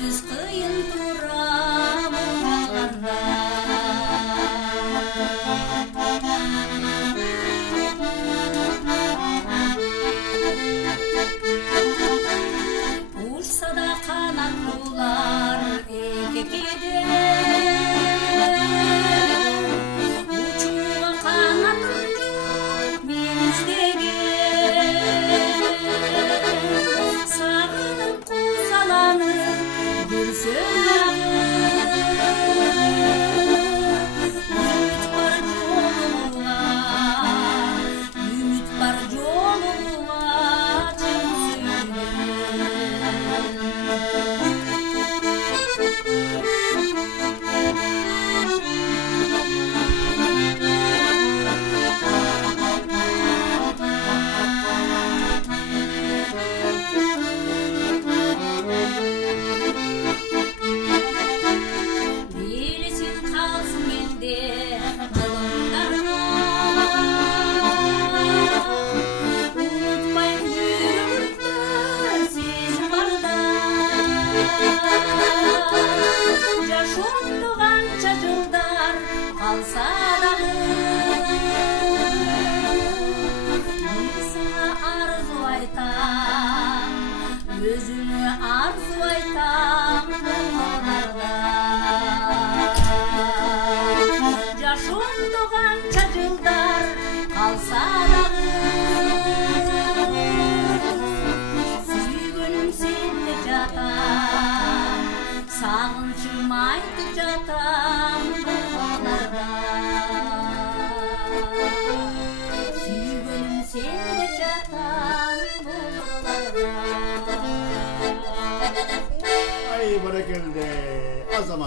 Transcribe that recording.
үнсіз қиын тұрамын ұшса да қанат бұлар екекеден ұшуға қанатым жоқ мен іздеген сағынып қозаланып жүрсем үміт бар жолуға шын Билесин қалсын менде ғылымдарда ұмытпайын жүрегімді сезім барда жашуымды қанша жылдар қалса дағы мен саған арзу айтам өзіңе арзу айтам болғандарда жашуымды қанша жылдар қалса дағы сүйгенім сенде жатам сағынышым айтып жатам болғандарда сүйгенім сенде жатам болғандарда Ay bırakıldı. O zaman